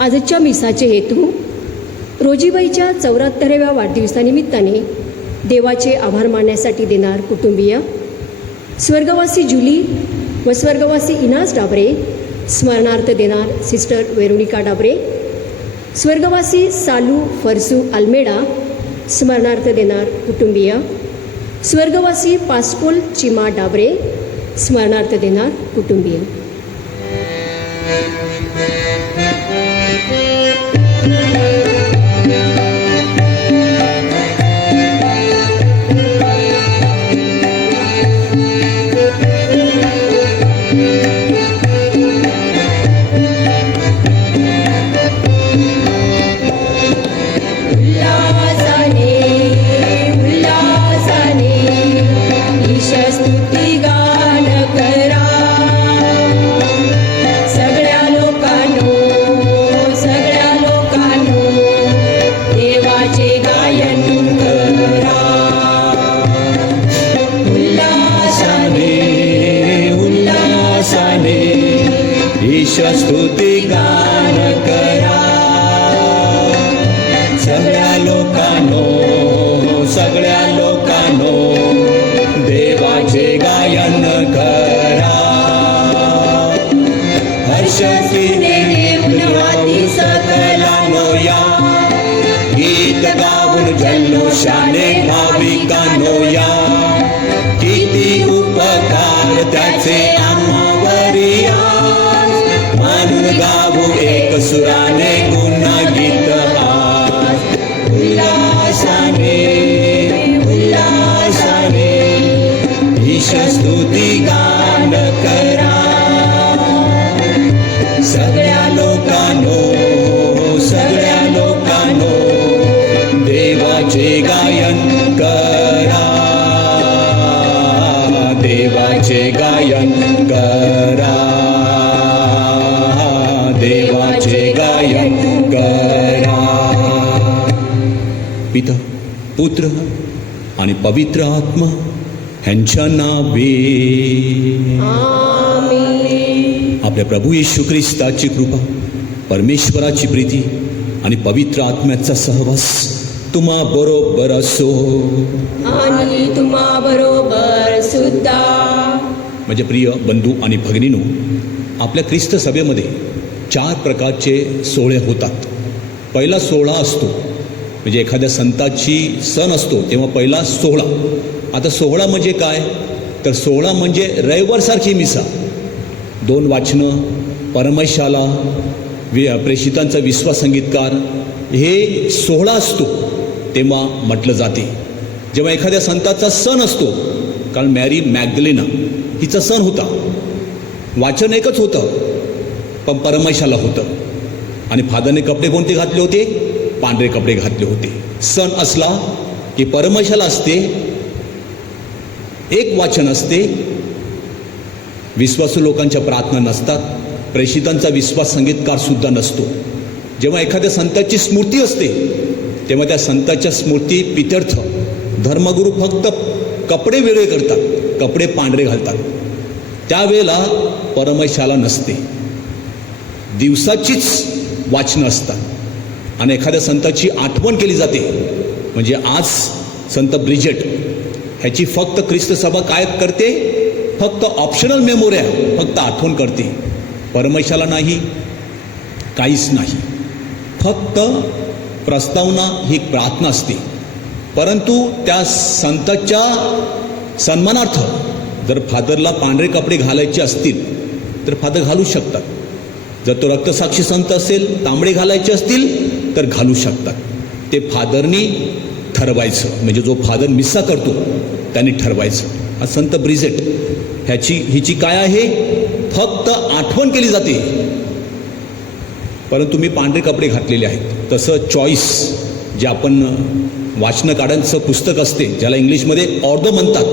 आजच्या मिसाचे हेतू रोजीबाईच्या 74व्या वाढदिवसानिमित्ताने देवाचे आभार मानण्यासाठी देणार कुटुंबीय, स्वर्गवासी जुली व स्वर्गवासी इनास डाबरे स्मरणार्थ देणार सिस्टर वेरोनिका डाबरे, स्वर्गवासी सालू फरसू अल्मेडा स्मरणार्थ देणार कुटुंबीय, स्वर्गवासी पास्पोल चिमा डाबरे स्मरणार्थ देणार कुटुंबीय. स्तुती गान करा सगळ्या लोकांनो देवाचे गायन करा. हर्षाने गुणवाती सकलांनो या, गीत गाऊन जल्लोषाने भाविकांनो या. किती उपकार त्याचे आम्हावरी म्हणून गाऊ एक सुराने गुन्हा गीत आज. उल्हासाने ईश स्तुती गान करा सगळ्या लोकांनो देवाचे गायन करा, देवाचे गायन करा, देवाचे गायन करा. पिता, पुत्र आणि पवित्र आत्मा ह्यांच्या नावे आपल्या प्रभू येशू ख्रिस्ताची कृपा, परमेश्वराची प्रीती आणि पवित्र आत्म्याचा सहवास तुम्हा बरोबर असो आणि तुम्हा बरोबर सुद्धा. माझे प्रिय बंधू आणि भगिनीनो, आपल्या ख्रिस्त सभेमध्ये 4 प्रकारचे सोहळे होतात. पहिला सोहळा असतो म्हणजे एखाद्या संताची सण असतो तेव्हा पहिला सोहळा. आता सोहळा म्हणजे काय, तर सोहळा म्हणजे रविवारसारखी मिसा, 2 वाचनं, परमशाला, प्रेषितांचा विश्वास संगीतकार, हे सोहळा असतो तेव्हा म्हटलं जाते. जेव्हा एखाद्या संताचा सण असतो, कारण मॅरी मॅग्दलेना हिचा सण होता, वाचन एकच होतं पण परमशाला होतं आणि फादरने कपडे कोणते घातले होते, पांढरे कपडे घातले होते. सण असला की परमशाला असते, एक वाचन असते, विश्वासू लोकांच्या प्रार्थना नसतात, प्रेषितांचा विश्वास संगीतकार सुद्धा नसतो. जेव्हा एखाद्या संताची स्मृती असते तेव्हा त्या संताच्या स्मृती प्रित्यर्थ धर्मगुरू फक्त कपडे वेगळे करतात, कपडे पांढरे घालतात. त्यावेळेला परमशाला नसते, दिवसाचीच वाचनं असतात आणि एखाद्या संताची आठवण केली जाते. म्हणजे आज संत ब्रिजेट ह्याची फक्त ख्रिस्त सभा काय करते, फक्त ऑप्शनल मेमोऱ्या, फक्त आठवण करते. परमशाला नाही, काहीच नाही, फक्त प्रस्तावना ही प्रार्थना असते. परंतु त्या संताच्या सन्मानार्थ जर फादरला पांढरे कपडे घालायचे असतील तर फादर घालू शकतात. जर तो रक्तसाक्षी संत असेल, तांबडे घालायचे असतील तर घालू शकतात. ते फादरनी ठरवायचं, म्हणजे जो फादर मिसा करतो त्यांनी ठरवायचं. हा संत ब्रिजेट हिची काय आहे, फक्त आठवण केली जाते. परंतु मी पांढरे कपडे घातलेले आहेत. तसं चॉईस जे आपण वाचनं काढायचं पुस्तक असते, ज्याला इंग्लिशमध्ये ऑर्डर म्हणतात,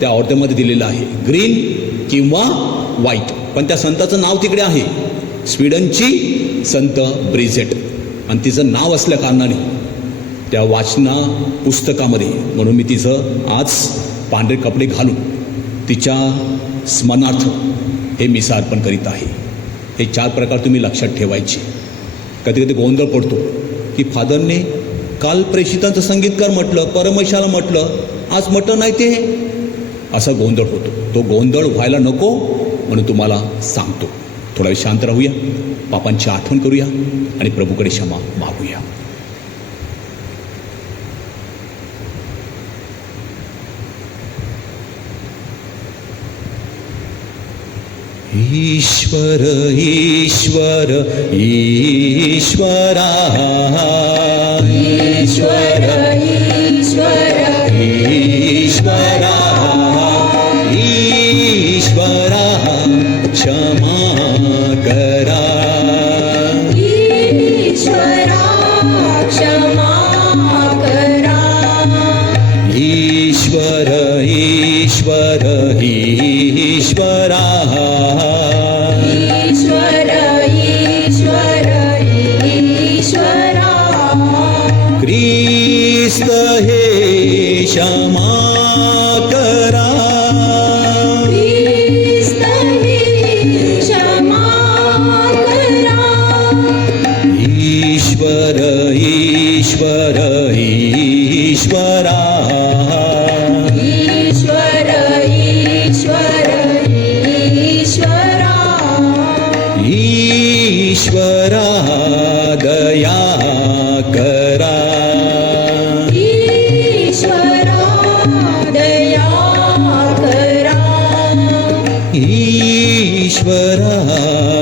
त्या ऑर्डरमध्ये दिलेलं आहे ग्रीन किंवा व्हाईट. पण त्या संताचं नाव तिकडे आहे, स्वीडनची संत ब्रिजेट, आणि तिचं नाव असल्या कारणाने त्या वाचना पुस्तकामध्ये, म्हणून मी तिचं आज पांढरे कपडे घालून तिच्या स्मरणार्थ हे मिसा अर्पण करीत आहे. हे 4 प्रकार तुम्ही लक्षात ठेवायचे. कधी कधी गोंधळ पडतो की फादरने काल प्रेषितांचं संगीतकार म्हटलं, परमेशाला म्हटलं, आज म्हटलं नाही ते, असा गोंधळ होतो. तो गोंधळ व्हायला नको म्हणून तुम्हाला सांगतो. थोडा वेळ शांत राहूया, पापांची आठवण करूया आणि प्रभूकडे क्षमा मागूया. ईश्वर ईश्वर ईश्वरा, ईश्वर ईश्वर ईश्वरा, ईश्वरा क्षमा करा, ईश्वरा क्षमा करा, ईश्वर ईश्वर ईश्वरा, ईश्वर ईश्वर ईश्वरा, ख्रिस्त हे क्षमा करा, ख्रिस्त हे क्षमा करा, ईश्वर ईश्वर ईश्वरा, ईश्वर ईश्वर ईश्वरा, ईश्वरा दया करा, ईश्वरा दया करा, ईश्वरा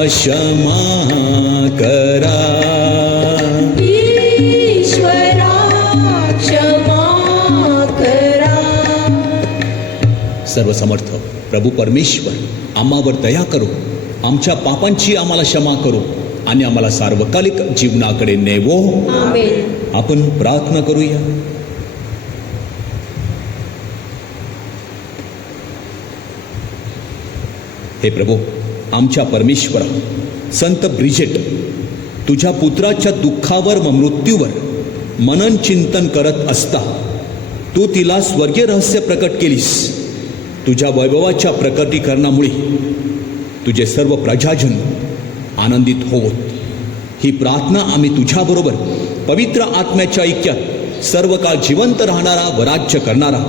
क्षमा करा, ईश्वरा क्षमा करा. सर्वसमर्थ प्रभू परमेश्वर आम्हावर दया करो, आमच्या पापांची आम्हाला क्षमा करो आणि आम्हाला सार्वकालिक जीवनाकडे नेवो. आमेन. आपण प्रार्थना करूया. हे प्रभू, आमच्या परमेश्वरा, संत ब्रिजेट तुझ्या पुत्राच्या दुःखावर व मृत्यूवर मनन चिंतन करत असता तू तिला स्वर्गीय रहस्य प्रकट केलीस. तुझ्या वैभवाच्या प्रकटीकरणामुळे तुझे सर्व प्रजाजन आनंदित होवोत. ही प्रार्थना आम्ही तुझ्याबरोबर पवित्र आत्म्याच्या ऐक्यात सर्व काळ जिवंत राहणारा व राज्य करणारा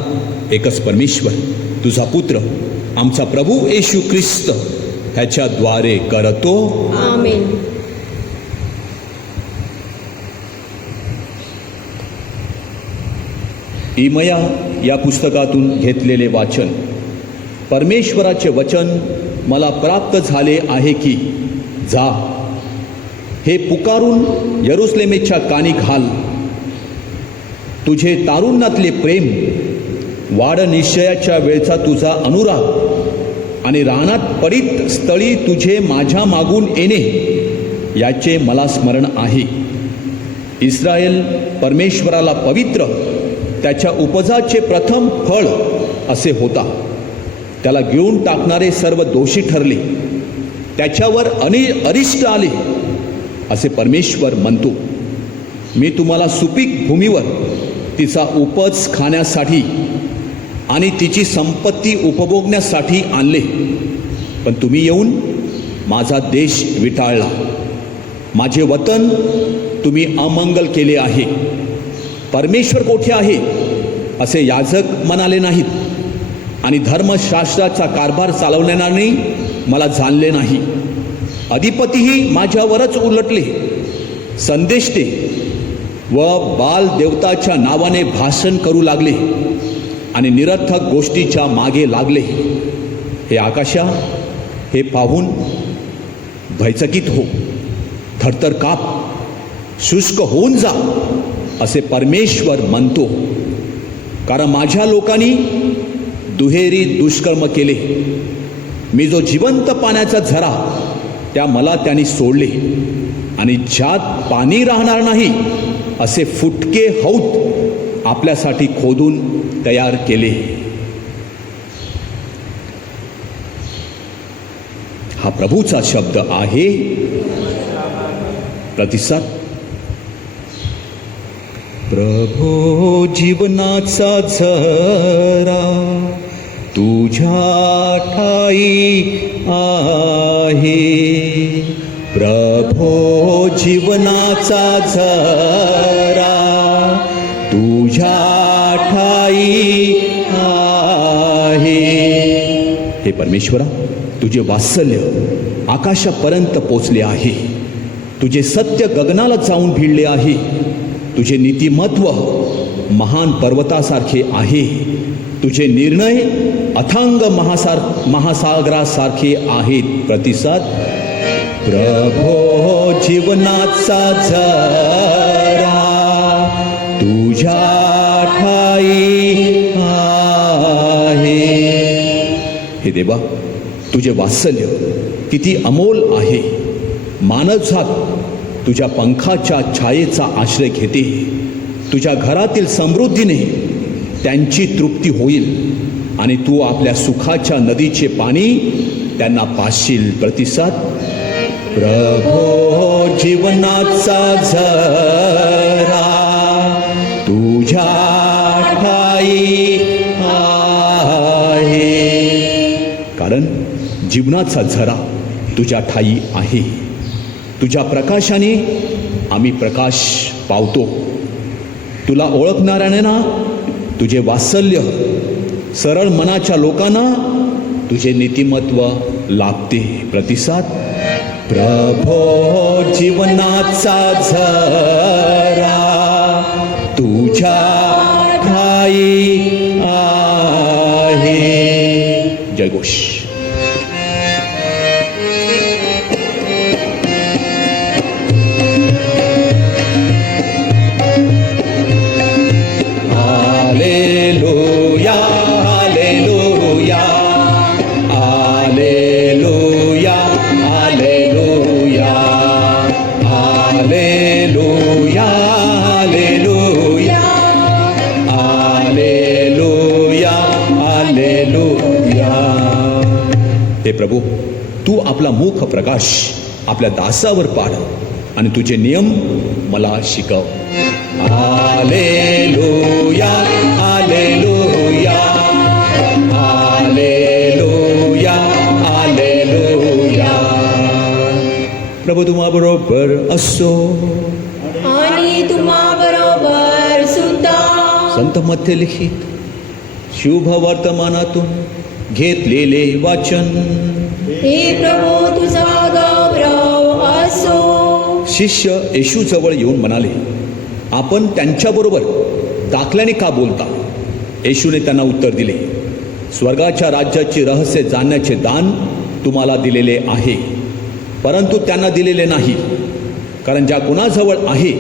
एकच परमेश्वर तुझा पुत्र आमचा प्रभू येशू ख्रिस्त ह्याच्याद्वारे करतो. आमेन. इमया या पुस्तकातून घेतलेले वाचन. परमेश्वराचे वचन मला प्राप्त झाले आहे की जा, हे पुकारून यरुसलेमेच्या कानी घाल. तुझे तारुण्यातले प्रेम, वाढ निश्चयाच्या वेळचा तुझा अनुराग आणि रानात पडित स्थळी तुझे माझ्या मागून येणे याचे मला स्मरण आहे. इस्रायल परमेश्वराला पवित्र, त्याच्या उपजाचे प्रथम फळ असे होता. त्याला गिळून टाकणारे सर्व दोषी ठरले, त्याच्यावर अरिष्ट आले असे परमेश्वर म्हणतो. मी तुम्हाला सुपीक भूमीवर तिचा उपज खाण्यासाठी आणि तिची संपत्ती उपभोगण्यासाठी आणले, पण तुम्ही येऊन माझा देश विटाळला. माझे वतन तुम्ही अमंगल केले आहे. परमेश्वर कोठे आहे असे याजक म्हणाले नाहीत आणि धर्मशास्त्राचा कारभार चालवणाऱ्यांनी मला जाणले नाही. अधिपतीही माझ्यावरच उलटले. संदेष्टे व बाल देवताच्या नावाने भाषण करू लागले आणि निरर्थक गोष्टीच्या मागे लागले. हे आकाशा, हे पाहून भयचकित हो, थरथर काप, शुष्क होऊन जा असे परमेश्वर म्हणतो. कारण माझ्या लोकांनी दुहेरी दुष्कर्म केले. मी जो जिवंत पाण्याचा झरा त्या मला त्यांनी सोडले आणि ज्यात पाणी राहणार नाही असे फुटके हौद आपल्यासाठी खोदून तयार केले. हा प्रभूचा शब्द आहे. प्रतिसाद. प्रभो जीवनाचा झरा तुझ्या ठाई आहे, प्रभो जीवनाचा झरा तुझ्या ठाई आहे. हे परमेश्वरा, तुझे वात्सल्य आकाशापर्यंत पोचले आहे. तुझे सत्य गगनाला जाऊन भिडले आहे. तुझे नीतिमत्व महान पर्वतासारखे आहे. तुझे निर्णय अथांग महासागरासारखे आहेत. प्रतिसाद, प्रभो जीवनाचा झरा तुझ्या ठाई आहे. हे देवा, तुझे वात्सल्य किती अमोल आहे. मानवजात तुझ्या पंखाच्या छायेचा आश्रय घेते. तुझ्या घरातील समृद्धीने त्यांची तृप्ती होईल आणि तू आपल्या सुखाच्या नदीचे पाणी त्यांना पाशील. प्रतिसाद, प्रभो जीवनाचा झरा तुझ्या ठाई आहे. कारण जीवनाचा झरा तुझ्या ठाई आहे. तुझ्या प्रकाशाने आम्ही प्रकाश पावतो. तुला ओळखणाऱ्यांना तुझे वात्सल्य, सरळ मनाच्या लोकांना तुझे नीतिमत्व लाभते. प्रतिसाद, प्रभो जीवनाचा झरा तुझ्या ठाई आहे. जयघोष. Alleluia, Alleluia, Alleluia, Alleluia, Alleluia, Alleluia, Alleluia. हे प्रभू, तू आपला मुख प्रकाश आपल्या दासावर पाड आणि तुझे नियम मला शिकव. Alleluia, Alleluia, Alleluia, Alleluia. प्रभू तुम्हा बरोबर असो आणि तुम्हा बरोबर सुद्धा. संत मध्य लिखित शुभ वर्तमानातून घेतलेले वाचन. हे प्रभू तुझा गौरव असो. शिष्य येशू जवळ येऊन म्हणाले, आपण त्यांच्याबरोबर दाखल्याने का बोलता? येशूने त्यांना उत्तर दिले, स्वर्गाच्या राज्याची रहस्य जाणण्याचे दान तुम्हाला दिलेले आहे, परंतु त्यांना दिलेले नाही. कारण ज्या कोणाजवळ आहे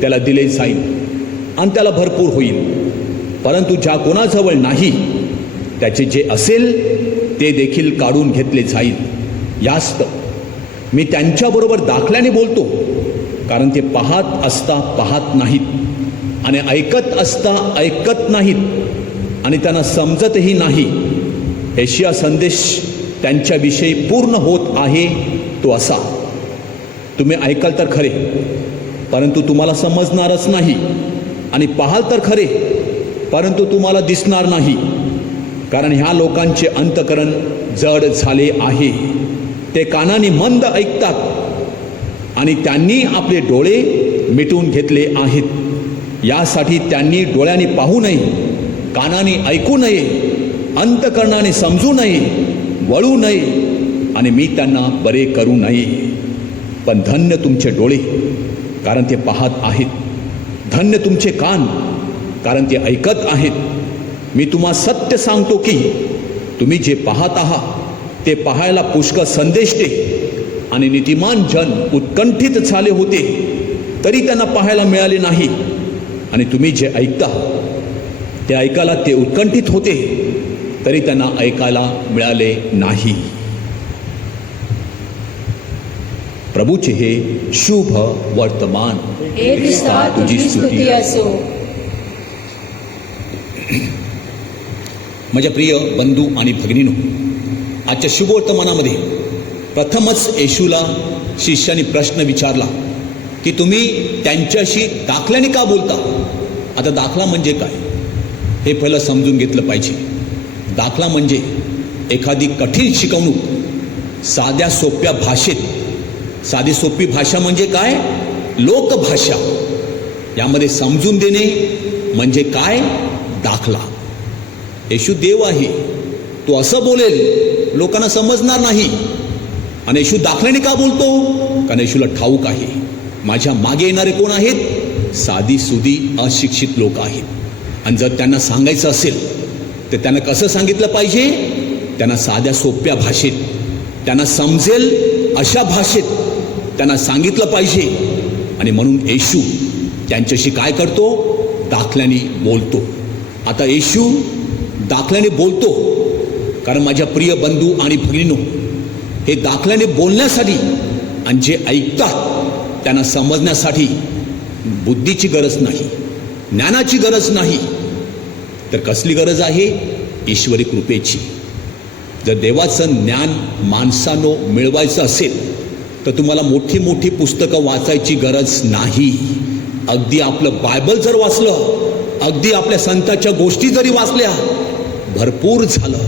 त्याला दिले जाईल आणि त्याला भरपूर होईल, परंतु ज्या कोणाजवळ नाही त्याचे जे असेल ते देखील काढून घेतले जाईल. यास्त मी त्यांच्याबरोबर दाखल्याने बोलतो, कारण ते पाहत असता पाहत नाहीत आणि ऐकत असता ऐकत नाहीत आणि त्यांना समजतही नाही. एशिया संदेश त्यांच्याविषयी पूर्ण होत आहे तो असा, तुम्ही ऐकाल तर खरे परंतु तुम्हाला समजणारच नाही, आणि पाहाल तर खरे परंतु तुम्हाला दिसणार नाही. कारण ह्या लोकांचे अंतःकरण जड झाले आहे. ते कानाने मंद ऐकतात आणि त्यांनी आपले डोळे मिटून घेतले आहेत. यासाठी त्यांनी डोळ्यांनी पाहू नये, कानाने ऐकू नये, अंतःकरणाने समजू नये, वळू नये आणि मी त्यांना बरे करू नये. पण धन्य तुमचे डोळे, कारण ते पाहत आहेत. धन्य तुमचे कान, कारण ते ऐकत आहेत. मी तुम्हा सत्य सांगतो की तुम्ही जे पाहत आहात ते पाहायला पुष्कळ संदेष्टे आणि नीतिमान जन उत्कंठित झाले होते, तरी त्यांना पाहायला मिळाले नाही. आणि तुम्ही जे ऐकता ते ऐकायला ते उत्कंठित होते, तरी त्यांना ऐकायला मिळाले नाही. प्रभूचे हे शुभ वर्तमान. हे ख्रिस्ता तुझी स्तुती असो. माझ्या प्रिय बंधू आणि भगिनीनो, आजच्या शुभ वर्तमानामध्ये प्रथमच येशूला शिष्यांनी प्रश्न विचारला की तुम्ही त्यांच्याशी दाखल्याने का बोलता? आता दाखला म्हणजे काय हे पहिलं समजून घेतलं पाहिजे. दाखला म्हणजे एखादी कठीण शिकवणूक साध्या सोप्या भाषेत साधी सोपी भाषा म्हणजे काय? लोकभाषा. यामध्ये समजून देणे म्हणजे काय? दाखला. येशू देव आहे, तो असं बोलेल लोकांना समजणार नाही. आणि येशू दाखल्याने का बोलतो? कारण येशूला ठाऊक आहे माझ्या मागे येणारे कोण आहेत? साधी सुधी अशिक्षित लोक आहेत. आणि जर त्यांना सांगायचं असेल तर त्यांना कसं सांगितलं पाहिजे? त्यांना साध्या सोप्या भाषेत, त्यांना समजेल अशा भाषेत त्यांना सांगितलं पाहिजे. आणि म्हणून येशू त्यांच्याशी काय करतो? दाखल्याने बोलतो. आता येशू दाखल्याने बोलतो कारण माझ्या प्रिय बंधू आणि भगिनींनो, हे दाखल्याने बोलण्यासाठी आणि जे ऐकतात त्यांना समजण्यासाठी बुद्धीची गरज नाही, ज्ञानाची गरज नाही, तर कसली गरज आहे? ईश्वरी कृपेची. जर देवाचं ज्ञान माणसानो मिळवायचं असेल तर तुम्हाला मोठी मोठी पुस्तकं वाचायची गरज नाही. अगदी आपलं बायबल जर वाचलं, अगदी आपल्या संतांच्या गोष्टी जरी वाचल्या, भरपूर झालं.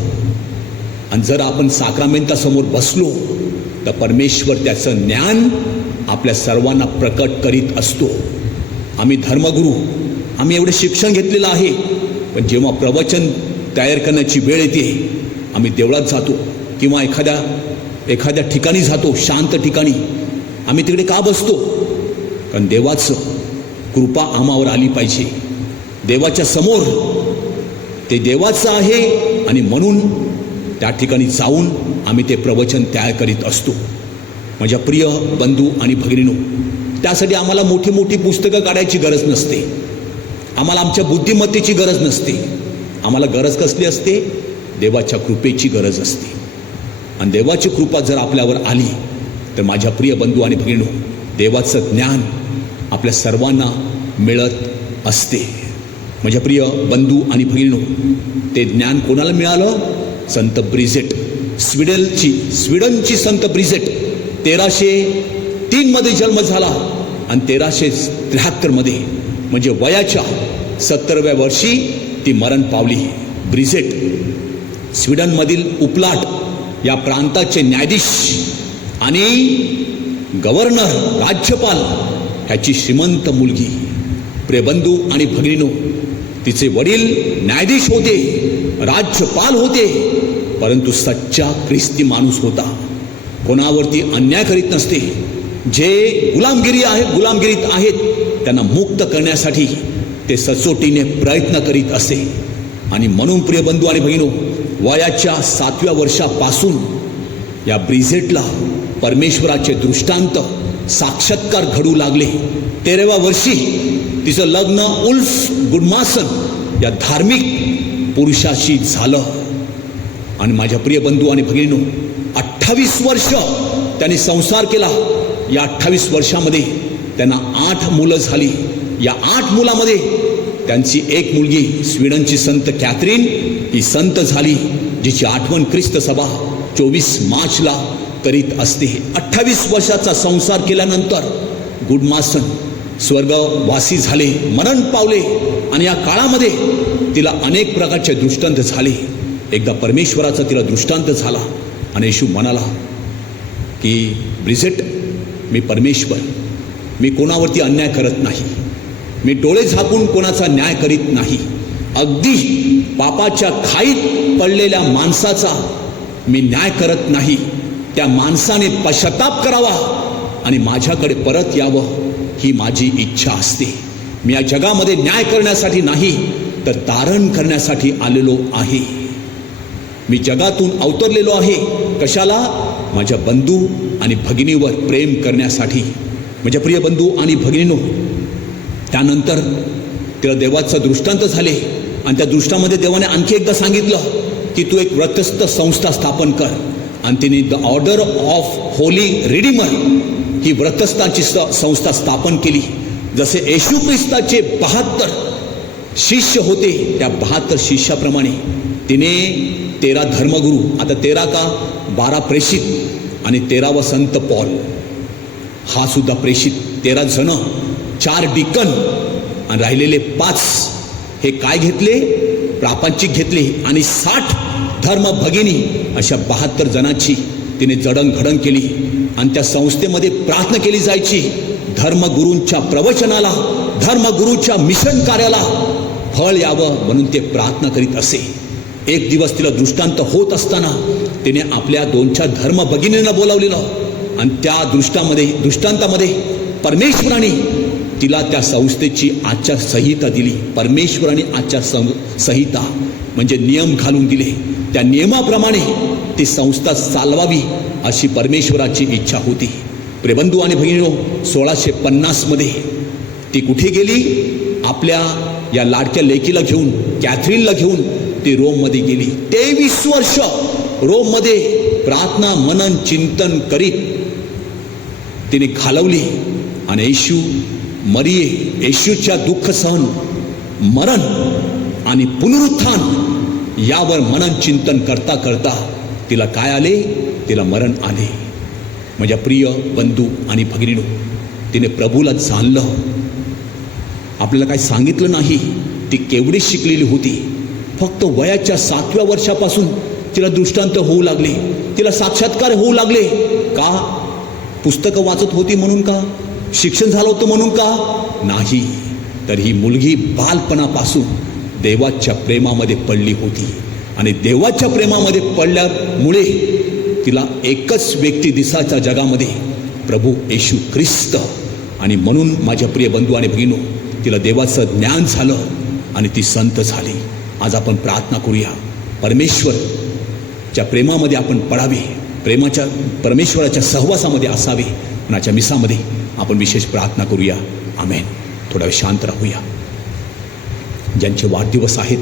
आणि जर आपण साक्रामेंटासमोर बसलो तर परमेश्वर त्याचं ज्ञान आपल्या सर्वांना प्रकट करीत असतो. आम्ही धर्मगुरू, आम्ही एवढे शिक्षण घेतलेलं आहे, पण जेव्हा प्रवचन तयार करण्याची वेळ येते, आम्ही देवळात जातो किंवा एखाद्या ठिकाणी जातो, शांत ठिकाणी. आम्ही तिकडे का बसतो? कारण देवाचं कृपा आम्हावर आली पाहिजे. देवाच्या समोर ते देवाचं आहे आणि म्हणून त्या ठिकाणी जाऊन आम्ही ते प्रवचन तयार करीत असतो. माझ्या प्रिय बंधू आणि भगिनींनो, त्यासाठी आम्हाला मोठी मोठी पुस्तकं काढायची गरज नसते, आम्हाला आमच्या बुद्धिमत्तेची गरज नसते. आम्हाला गरज कसली असते? देवाच्या कृपेची गरज असते. आणि देवाची कृपा जर आपल्यावर आली तर माझ्या प्रिय बंधू आणि भगिनींनो, देवाचं ज्ञान आपल्या सर्वांना मिळत असते. माझ्या प्रिय बंधू आणि भगिनींनो, ते ज्ञान कोणाला मिळालं? संत ब्रिजेट, स्वीडनची संत ब्रिजेट. 1303 मध्ये जन्म झाला आणि 1373 मध्ये म्हणजे वयाच्या 70व्या वर्षी ती मरण पावली. ब्रिजेट स्वीडनमधील उपलाट या प्रांताचे न्यायाधीश आणि गव्हर्नर, राज्यपाल ह्याची श्रीमंत मुलगी. प्रियबंधू आणि भगिनींनो, तिचे वडील न्यायाधीश होते, राज्यपाल होते, परंतु सच्चा ख्रिस्ती माणूस होता. कोणावरती अन्याय करीत नसते. जे गुलामगिरीत आहेत त्यांना मुक्त करण्यासाठी ते सचोटीने प्रयत्न करीत असे. आणि म्हणून प्रिय बंधू आणि भगिनींनो, वयाच्या 7व्या वर्षापासून या ब्रिजेटला परमेश्वराचे दृष्टांत साक्षात्कार घडू लागले. 13व्या वर्षी तिचं लग्न उल्फ गुडमासन या धार्मिक पुरुषाशी झालं. आणि माझ्या प्रिय बंधू आणि भगिनींनो, 28 वर्ष त्यांनी संसार केला. या 28 वर्षामध्ये त्यांना 8 मुलं झाली. या 8 मुलामध्ये त्यांची एक मुलगी स्वीडनची संत कॅथरीन ही संत झाली, जिची आठवण ख्रिस्त सभा 24 मार्चला करीत असते. 28 वर्षाचा संसार केल्यानंतर गुडमासन स्वर्गवासी झाले, मरण पावले. आणि या काळामध्ये तिला अनेक प्रकारचे दृष्टांत झाले. एकदा परमेश्वराचा तिला दृष्टांत झाला आणि येशू म्हणाला की ब्रिजेट, मी परमेश्वर, मी कोणावरती अन्याय करत नाही, मी डोळे झाकून कोणाचा न्याय करीत नाही. अगदी पापाच्या खाईत पडलेल्या माणसाचा मी न्याय करत नाही. त्या माणसाने पश्चाताप करावा आणि माझ्याकडे परत यावं, ही माझी इच्छा असते. मी या जगामध्ये न्याय करण्यासाठी नाही, तर तारण करण्यासाठी आलेलो आहे. मी जगातून अवतरलेलो आहे. कशाला? माझ्या बंधू आणि भगिनीवर प्रेम करण्यासाठी. माझ्या प्रिय बंधू आणि भगिनींनो, त्यानंतर तिला देवाचं दृष्टांत झाले आणि त्या दृष्टामध्ये देवाने आणखी एकदा सांगितलं की तू एक व्रतस्थ संस्था स्थापन कर. आणि तिने the Order of Holy Redeemer ही व्रतस्थांची संस्था स्थापन केली. जसे येशू ख्रिस्ताचे 72 शिष्य होते, त्या 72 शिष्याप्रमाणे तिने 13 धर्मगुरू, आता 13 का 12 प्रेषित आणि 13वा संत पॉल हा सुद्धा प्रेषित, 13 जण, 4 डिकन आणि राहिलेले 5 हे काय घेतले? प्रापंचिक घेतले. आणि 60 धर्म भगिनी अशा 72 जणांची तिने जडणघडण केली. आणि त्या संस्थेमध्ये प्रार्थना केली जायची. धर्मगुरूंच्या प्रवचनाला, धर्मगुरूच्या मिशन कार्याला फळ यावं म्हणून ते प्रार्थना करीत असे. एक दिवस तिला दृष्टांत होत असताना तिने आपल्या 2-4 धर्म भगिनींना बोलावलेलं आणि त्या दृष्टांतामध्ये परमेश्वराने तिला त्या संस्थेची आचारसंहिता दिली. परमेश्वराने आचारसंहिता म्हणजे नियम घालून दिले. त्या नियमाप्रमाणे ती संस्था चालवावी अशी परमेश्वराची इच्छा होती. प्रियबंधू आणि भगिनींनो, 1650 मध्ये ती कुठे गेली? आपल्या या लाडक्या लेकीला घेऊन, कॅथरीनला घेऊन ती रोममध्ये गेली. 23 वर्ष रोममध्ये प्रार्थना, मनन, चिंतन करीत तिने घालवली. आणि येशूच्या दुःख सहन, मरण आणि पुनरुत्थान यावर मनन चिंतन करता करता तिला काय आले? तिला मरण आले. माझ्या प्रिय बंधू आणि भगिनीनो, तिने प्रभूला जाणलं. आपल्याला काही सांगितलं नाही. ती केवढी शिकलेली होती. फक्त वयाच्या 7व्या वर्षापासून तिला दृष्टांत होऊ लागले, तिला साक्षात्कार होऊ लागले. का? पुस्तकं वाचत होती म्हणून का? शिक्षण झालं होतं म्हणून का? नाही. तर ही मुलगी बालपणापासून देवाच्या प्रेमामध्ये पडली होती. आणि देवाच्या प्रेमामध्ये पडल्यामुळे तिला एकच व्यक्ती दिसायचा जगामध्ये, प्रभू येशू ख्रिस्त. आणि म्हणून माझ्या प्रिय बंधू आणि भगिनीनो, तिला देवाचं ज्ञान झालं आणि ती संत झाली. आज आपण प्रार्थना करूया. परमेश्वरच्या प्रेमामध्ये आपण पडावे, परमेश्वराच्या सहवासामध्ये असावे. आजच्या मिसामध्ये आपण विशेष प्रार्थना करूया. आमेन. थोडा वेळ शांत राहूया. ज्यांचे वाढदिवस आहेत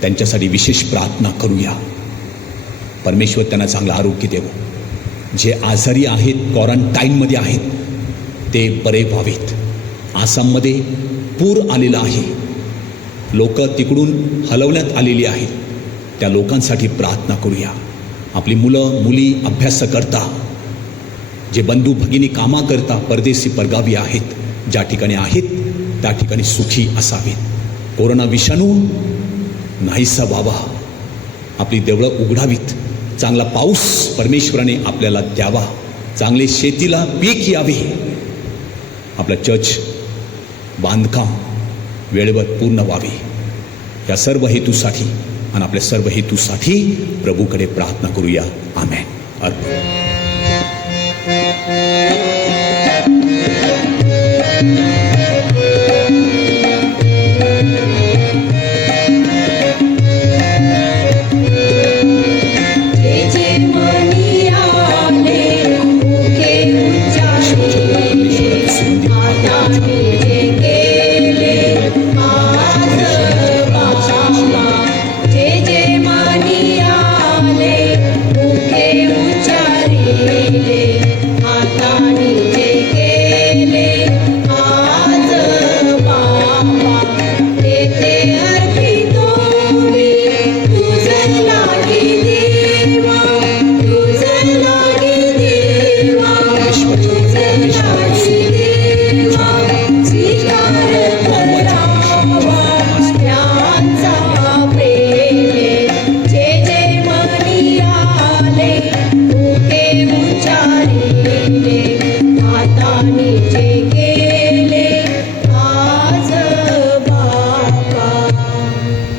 त्यांच्यासाठी विशेष प्रार्थना करूया. परमेश्वर त्यांना चांगलं आरोग्य देवं. जे आजारी आहेत, क्वारंटाईनमध्ये आहेत, ते बरे व्हावेत. आसाममध्ये पूर आलेला आहे. लोक तिकडून हलवण्यात आलेली आहेत. त्या लोकांसाठी प्रार्थना करूया. आपली मुलं मुली अभ्यास करता, जे बंधू भगिनी कामा करता परदेशी परगावी आहेत, ज्या ठिकाणी आहेत त्या ठिकाणी सुखी असावेत. कोरोना विषाणू नाहीसा व्हावा. आपली देवळं उघडावीत. चांगला पाऊस परमेश्वराने आपल्याला द्यावा. चांगले शेतीला पीक यावे. आपलं चर्च बांधकाम वेळेवर पूर्ण व्हावे. या सर्व हेतूसाठी आणि आपल्या सर्व हेतूसाठी प्रभूकडे प्रार्थना करूया. आमेन. अर्पण.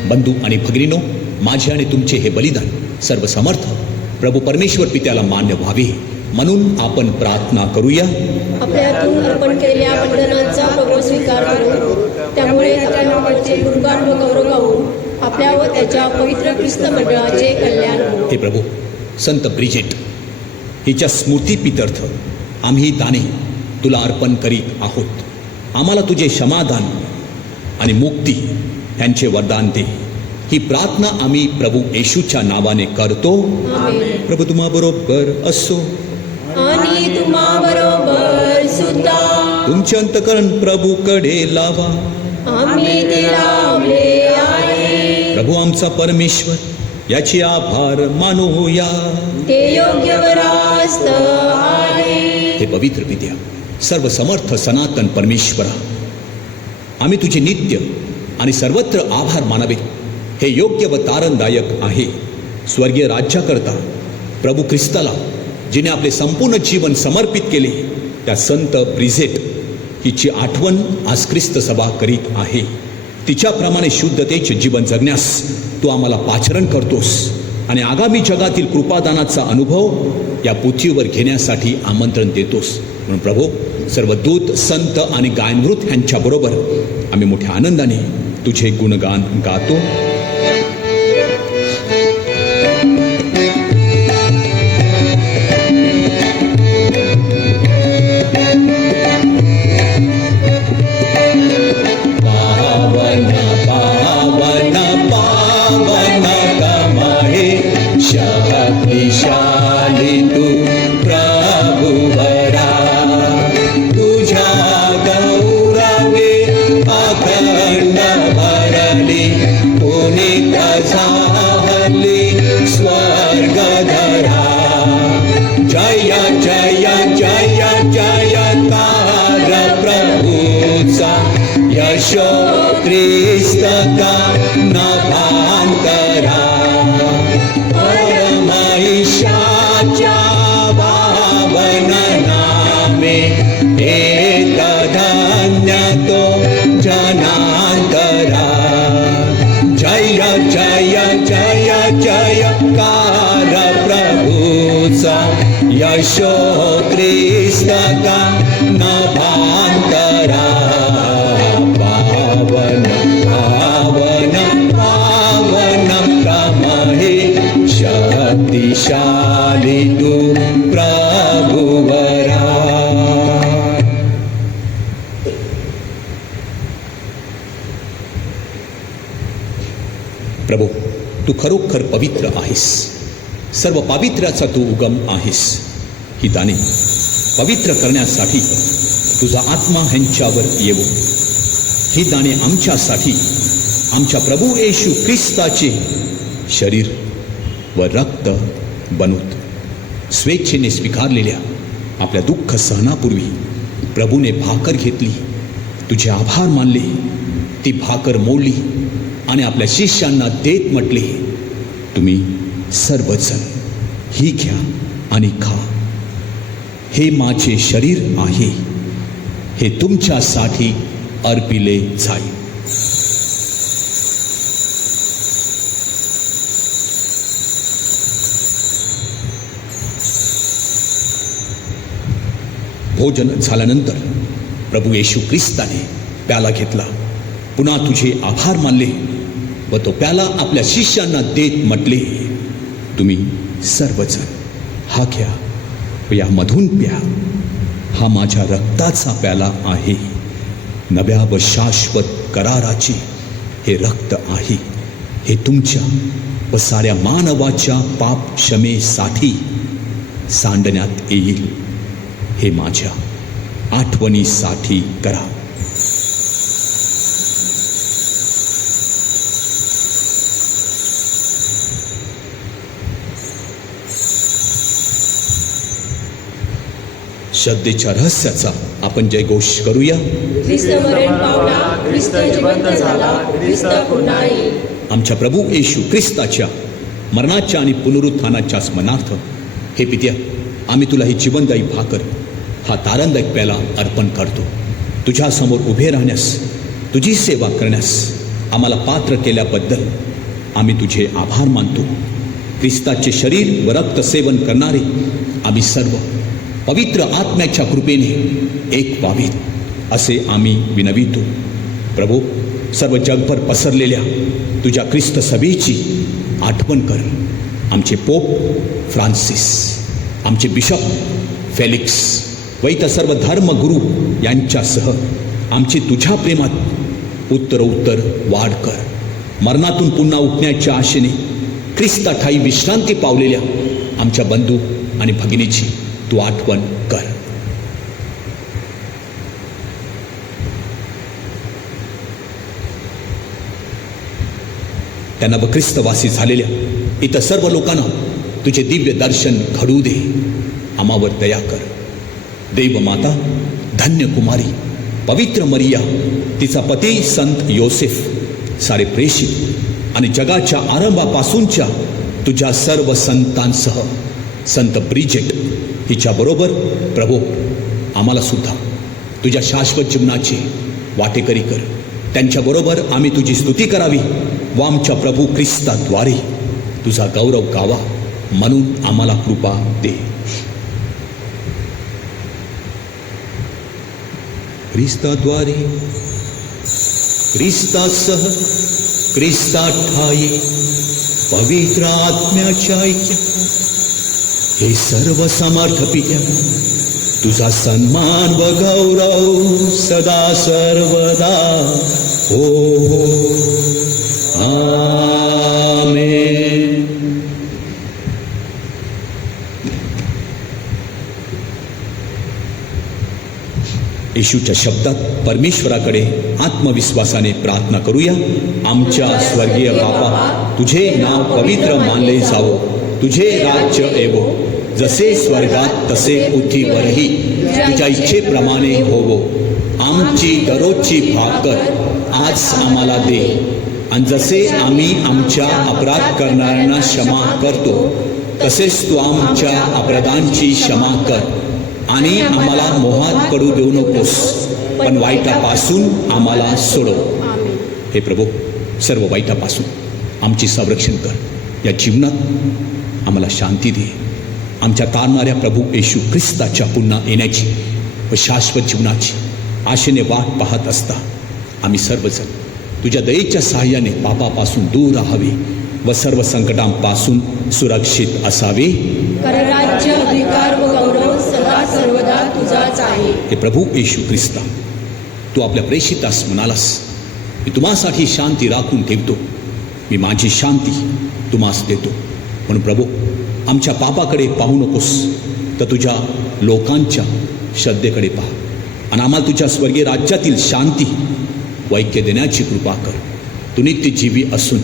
बंधू आणि भगिनीनो, माझे आणि तुमचे हे बलिदान सर्व समर्थ प्रभू परमेश्वर पित्याला मान्य व्हावे म्हणून आपण प्रार्थना करूया. आपल्यातून अर्पण केलेल्या बलिदानाचा प्रभू स्वीकार करू. त्यामुळे आपल्या नावाचे गुणगान व गौरव गाऊन आपल्या व त्याच्या पवित्र ख्रिस्त मंडळाचे कल्याण हो. हे प्रभू, संत ब्रिजेट हिच्या स्मृतीपित्यर्थ आम्ही दाने तुला अर्पण करीत आहोत. आम्हाला तुझे समाधान आणि मुक्ती यांचे वरदान दे. ही प्रार्थना आम्ही प्रभू येशूच्या नावाने करतो. आमेन. प्रभू तुम्हा बरोबर असो आणि तुम्हा बरोबर सुद्धा. तुमचे अंतकरण प्रभूकडे लावा. आम्ही ते लावले आहे. प्रभू आमचा परमेश्वर, याचे आभार मानूया. ते योग्य व रास्त आहे. हे पवित्र विद्या, सर्व समर्थ सनातन परमेश्वरा, आम्ही तुझे नित्य आणि सर्वत्र आभार मानावे. हे योग्य व तारणदायक आहे. स्वर्गीय राज्याकरता प्रभू ख्रिस्ताला जिने आपले संपूर्ण जीवन समर्पित केले, त्या संत ब्रिजेट हिची आठवण आज ख्रिस्त सभा करीत आहे. तिच्याप्रमाणे शुद्धतेचे जीवन जगण्यास तू आम्हाला पाचारण करतोस आणि आगामी जगातील कृपादानाचा अनुभव या पृथ्वीवर घेण्यासाठी आमंत्रण देतोस. म्हणून प्रभू, सर्व दूत, संत आणि गायनवृत्त यांच्याबरोबर आम्ही मोठ्या आनंदाने तुझे गुणगान गातो. शक्तिशाली तू प्रभुवरा, तुझ्या गौरवे अखंड भरली, पुनीत झाली स्वर्गधरा. जय जय जय जयकार प्रभूचा, यशो ख्रिस्त का नभांतरा. परमेशाच्या पावन नामे एक धन्य तो जनांतरा. जय जय जय जयकार प्रभूचा, यशो ख्रिस्त का नभांतरा. पावन पावन पावन कमहे, शक्तिशाली तू प्रभुवरा. प्रभू, तू खरोखर पवित्र आहेस. सर्व पावित्र्याचा तू उगम आहेस. ही दाने पवित्र करण्यासाठी तुझा आत्मा ह्यांच्यावर येवो. ही दाने आमच्यासाठी आमच्या प्रभू येशू ख्रिस्ताचे शरीर व रक्त बनवत. स्वेच्छेने स्वीकारलेल्या आपल्या दुःख सहनापूर्वी प्रभूने भाकर घेतली, तुझे आभार मानले, ती भाकर मोडली आणि आपल्या शिष्यांना देत म्हटले, तुम्ही सर्वजण ही घ्या आणि खा. हे माझे शरीर आहे, हे तुमच्यासाठी अर्पिले जाईल. भोजन झाल्यानंतर प्रभू येशू ख्रिस्ताने प्याला घेतला, पुन्हा तुझे आभार मानले व तो प्याला आपल्या शिष्यांना देत म्हटले, तुम्ही सर्वजण हा घ्या व यामधून प्या. हा माझ्या रक्ताचा प्याला आहे, नव्या व शाश्वत कराराचे हे रक्त आहे. हे तुमच्या व साऱ्या मानवाच्या पाप क्षमेसाठी सांडण्यात येईल. हे माझ्या आठवणीसाठी करा. श्रद्धेच्या रहस्याचा आपण जयघोष करूया. ख्रिस्त मरण पावला, ख्रिस्त जिवंत झाला, ख्रिस्त पुन्हा येईल. आमच्या प्रभू येशू ख्रिस्ताच्या मरणाच्या आणि पुनरुत्थानाच्या स्मरणार्थ हे पित्या, आम्ही तुला ही जीवनदायी भाकर, हा तारणदायक प्याला अर्पण करतो. तुझ्यासमोर उभे राहण्यास, तुझी सेवा करण्यास आम्हाला पात्र केल्याबद्दल आम्ही तुझे आभार मानतो. ख्रिस्ताचे शरीर व रक्त सेवन करणारे आम्ही सर्व पवित्र आत्म्याच्या कृपेने एक व्हावीत असे आम्ही विनवितो. प्रभू, सर्व जगभर पसरलेल्या तुझ्या ख्रिस्त सभेची आठवण कर. आमचे पोप फ्रान्सिस, आमचे बिशप फेलिक्स व इतर सर्व धर्मगुरू यांच्यासह आमची तुझ्या प्रेमात उत्तरोत्तर वाढ कर. मरणातून पुन्हा उठण्याच्या आशेने ख्रिस्ताठायी विश्रांती पावलेल्या आमच्या बंधू आणि भगिनीची तू आठवण कर. त्यांना व ख्रिस्तवासी झालेल्या इतर सर्व लोकांना तुझे दिव्य दर्शन घडू दे. आम्हावर दया कर. देव माता, धन्य कुमारी, पवित्र मरिया, तिचा पती संत योसेफ, सारे प्रेषित आणि जगाच्या आरंभापासूनच्या तुझ्या सर्व संतांसह संत ब्रिजेट हिच्याबरोबर प्रभू आम्हाला सुद्धा तुझ्या शाश्वत जीवनाचे वाटेकरी कर. त्यांच्याबरोबर आम्ही तुझी स्तुती करावी व आमच्या प्रभू ख्रिस्ताद्वारे तुझा गौरव गावा म्हणून आम्हाला कृपा दे. ख्रिस्ताद्वारे ख्रिस्तासह ख्रिस्ताठाई पवित्र आत्म्याच्या ऐक्य हे सर्व समर्थ पित्या तुझा सन्मान व गौरव सदा सर्वदा हो हो आमेन. येशूच्या शब्दात परमेश्वराकडे आत्मविश्वासाने प्रार्थना करूया. आमच्या स्वर्गीय बापा, तुझे नाव पवित्र मानले जावो, तुझे राज्य येवो, जसे स्वर्गात तसे पृथ्वीवरही तुझ्या इच्छेप्रमाणे होवो. आमची दररोजची भाकर आज आम्हाला दे, आणि जसे आम्ही आमच्या अपराध करणाऱ्यांना क्षमा करतो तसेच तू आमच्या अपराधांची क्षमा कर, आणि आम्हाला मोहात पडू देऊ नकोस, पण वाईटापासून आम्हाला सोडव. हे प्रभू, सर्व वाईटापासून आमचे संरक्षण कर. या जीवनात आम्हाला शांती दे. आमच्या तारणाऱ्या प्रभू येशू ख्रिस्ताच्या पुन्हा येण्याची व शाश्वत जीवनाची आशेने वाट पाहत असता आम्ही सर्वजण तुझ्या दयेच्या सहाय्याने पापापासून दूर राहावे व सर्व संकटांपासून सुरक्षित असावे. कारण राज्य, अधिकार व गौरव सदा सर्वदा तुझाच आहे. हे प्रभू येशू ख्रिस्ता, तू आपल्या प्रेषितास म्हणालास, मी तुम्हासाठी शांती राखून ठेवतो, मी माझी शांती तुम्हास देतो. म्हणून प्रभू, आमच्या पापाकडे पाहू नकोस, तर तुझ्या लोकांच्या श्रद्धेकडे पहा, आणि आम्हाला तुझ्या स्वर्गीय राज्यातील शांती व ऐक्य देण्याची कृपा कर. तू नित्यजीवी असून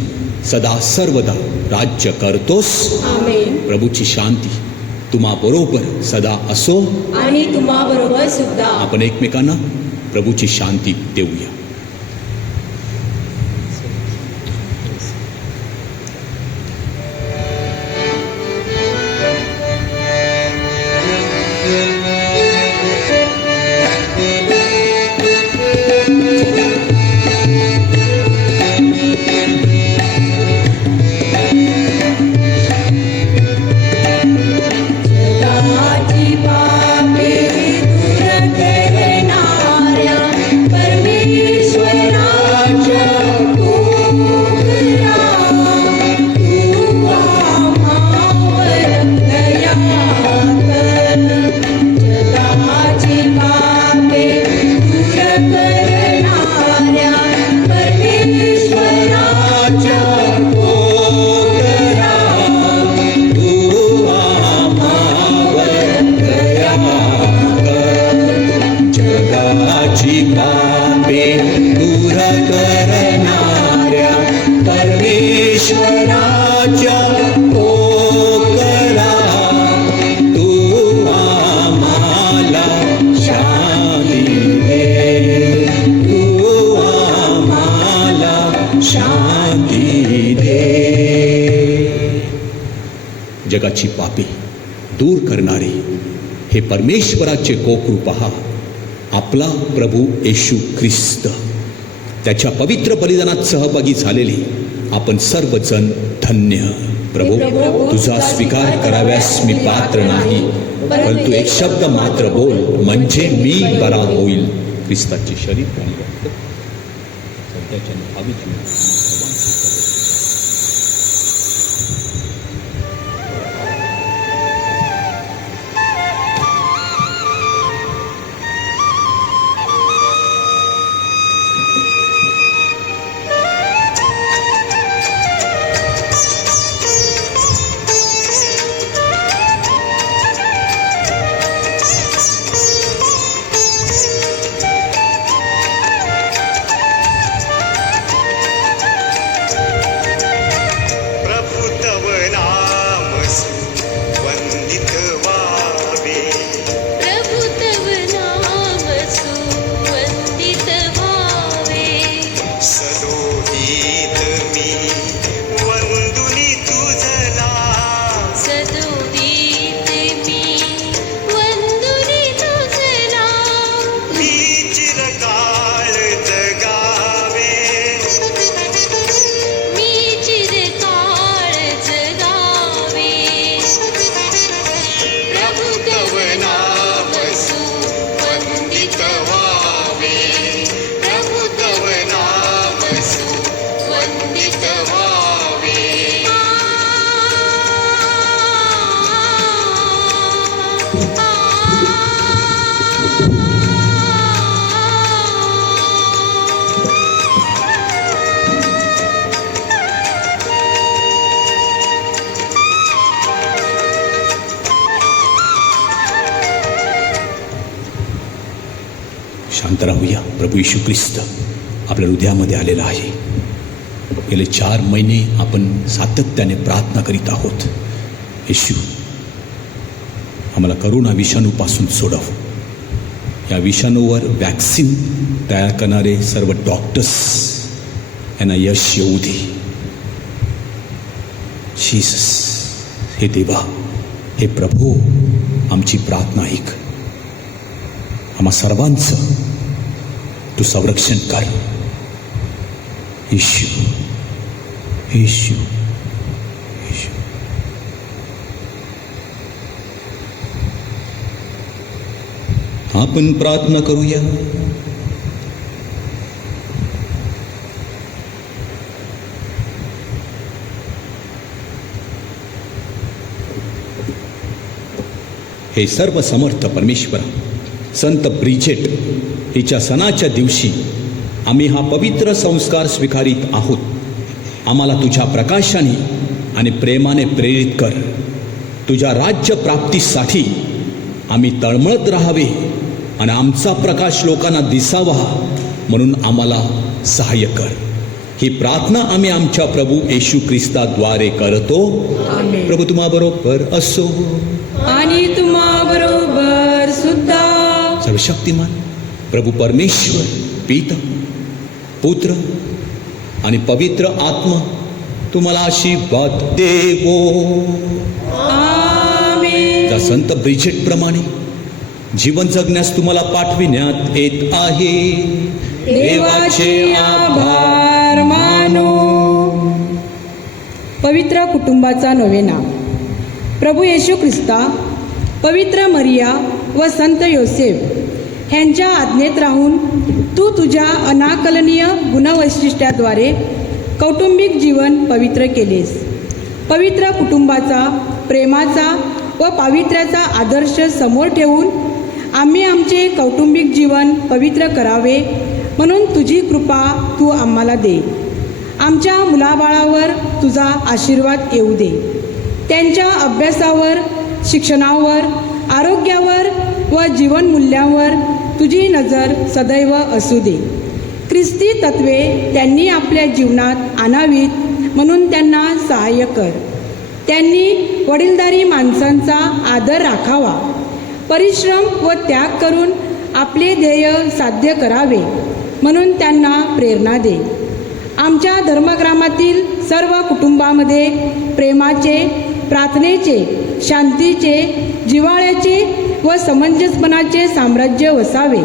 सदा सर्वदा राज्य करतोस. आमेन. प्रभूची शांती तुम्हा बरोबर सदा असो, आणि तुम्हा बरोबर सुद्धा. आपण एकमेकांना प्रभूची शांती देऊया. जगाची पापे दूर करणारे हे परमेश्वराचे कोकरू पहा, आपला प्रभू येशू ख्रिस्त. त्याच्या पवित्र बलिदानात सहभागी झालेले आपण सर्वजण धन्य. प्रभू, तुझा स्वीकार कराव्यास मी पात्र नाही, परंतु एक शब्द मात्र बोल, म्हणजे मी बरा होईल. ख्रिस्ताचे शरीर आणि रक्त सध्याच्या भावी जीवनात शांत राहूया. प्रभू येशू ख्रिस्त आपल्या हृदयामध्ये आलेला आहे. गेले 4 महिने आपण सातत्याने प्रार्थना करीत आहोत. येशू, आम्हाला करोना विषाणूपासून सोडव. या विषाणूवर वॅक्सिन तयार करणारे सर्व डॉक्टर्स यांना यश येऊ दे. जीसस, हे देवा, हे प्रभू, आमची प्रार्थना ऐक. आम्हा सर्वांचं तू संरक्षण कर. येशू, येशू, येशू. आपण प्रार्थना करूया. हे सर्व समर्थ परमेश्वरा, संत ब्रिजेट हिच्या सणाच्या दिवशी आम्ही हा पवित्र संस्कार स्वीकारित आहोत. आम्हाला तुझ्या प्रकाशाने आणि प्रेमाने प्रेरित कर. तुझ्या राज्य प्राप्तीसाठी आम्ही तळमळत राहावे आणि आमचा प्रकाश लोकांना दिसावा म्हणून आम्हाला सहाय्य कर. ही प्रार्थना आम्ही आमच्या प्रभू येशू ख्रिस्ताद्वारे करतो. प्रभू तुम्हा बरोबर असो आणि तुम्हा बरोबर सुद्धा. सर्वशक्तिमान प्रभू परमेश्वर, पिता, पुत्र आणि पवित्र आत्मा तुम्हाला आशीर्वाद देवो. आमेन. त्या संत ब्रिजेट प्रमाणे जीवन जगण्यास तुम्हाला पाठविण्यात येत आहे. देवाचे आभार मानो. पवित्र कुटुंबाचा नोवेना. प्रभू येशू ख्रिस्ता, पवित्र मरिया व संत योसेफ ह्यांच्या आज्ञेत राहून तू तुझ्या अनाकलनीय गुणवैशिष्ट्याद्वारे कौटुंबिक जीवन पवित्र केलेस. पवित्र कुटुंबाचा, प्रेमाचा व पावित्र्याचा आदर्श समोर ठेवून आम्ही आमचे कौटुंबिक जीवन पवित्र करावे म्हणून तुझी कृपा तू आम्हाला दे. आमच्या मुलाबाळावर तुझा आशीर्वाद येऊ दे. त्यांच्या अभ्यासावर, शिक्षणावर, आरोग्यावर व जीवनमूल्यांवर तुझी नजर सदैव असू दे. ख्रिस्ती तत्वे त्यांनी आपल्या जीवनात आणावीत म्हणून त्यांना सहाय्य कर. त्यांनी वडीलधारी माणसांचा आदर राखावा. परिश्रम व त्याग करून आपले ध्येय साध्य करावे म्हणून त्यांना प्रेरणा दे. आमच्या धर्मग्रामातील सर्व कुटुंबामध्ये प्रेमाचे, प्रार्थनेचे, शांतीचे, जिव्हाळ्याचे व समंजसपणाचे साम्राज्य वसावे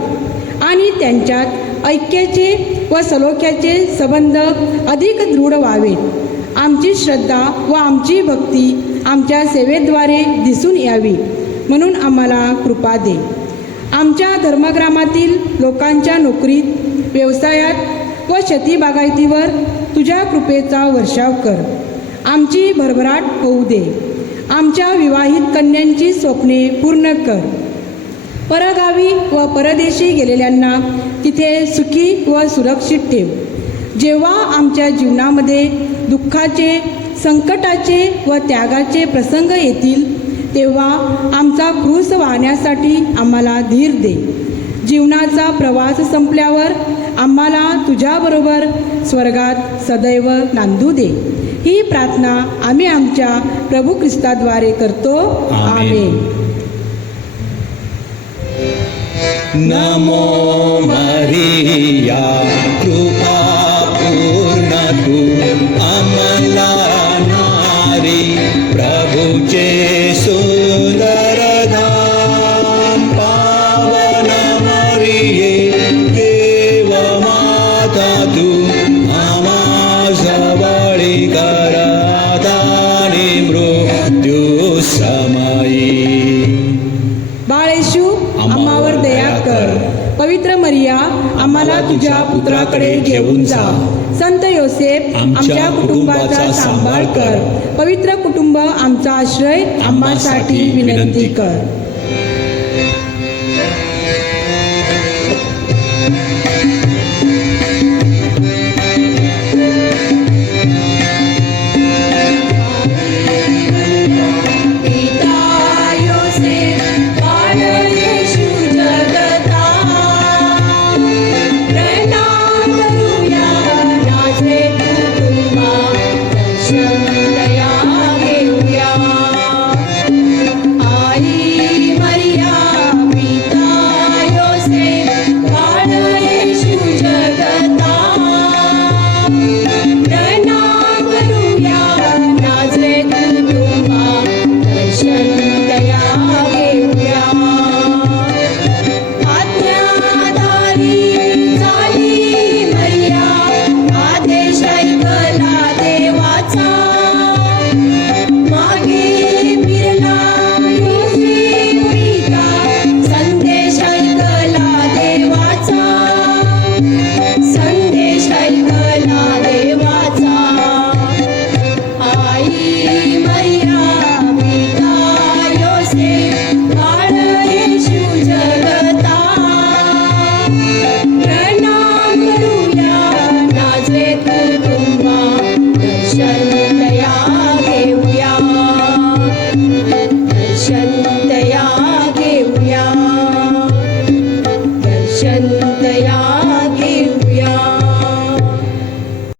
आणि त्यांच्यात ऐक्याचे व सलोख्याचे संबंध अधिक दृढ व्हावेत. आमची श्रद्धा व आमची भक्ती आमच्या सेवेद्वारे दिसून यावी म्हणून आम्हाला कृपा दे. आमच्या धर्मग्रामातील लोकांच्या नोकरीत, व्यवसायात व शेतीबागायतीवर तुझ्या कृपेचा वर्षाव कर. आमची भरभराट होऊ दे. आमच्या विवाहित कन्यांची स्वप्ने पूर्ण कर. परगावी व परदेशी गेलेल्यांना तिथे सुखी व सुरक्षित ठेव. जेव्हा आमच्या जीवनामध्ये दुःखाचे, संकटाचे व त्यागाचे प्रसंग येतील तेव्हा आमचा क्रूस वाहण्यासाठी आम्हाला धीर दे. जीवनाचा प्रवास संपल्यावर आम्हाला तुझ्याबरोबर स्वर्गात सदैव नांदू दे. ही प्रार्थना आम्ही आमच्या प्रभू ख्रिस्ताद्वारे करतो. आमेन. नमो मरिया, कृपा पूर्ण तू आम्हाला नारी, प्रभूचे सुंदर धाम. पावन मरिये, देव माता तू आम्हा जवळी करदानी मृत्यू समयी. बाळ येशू, आम्हावर दया कर. पवित्र मरिया, आम्हाला तुझ्या पुत्राकडे घेऊन जा. संत योसेफ, आमच्या कुटुंबाचा सांभाळ कर. पवित्र कुटुंब आमचा आश्रय आम्हासाठी विनंती कर. चिंतयामि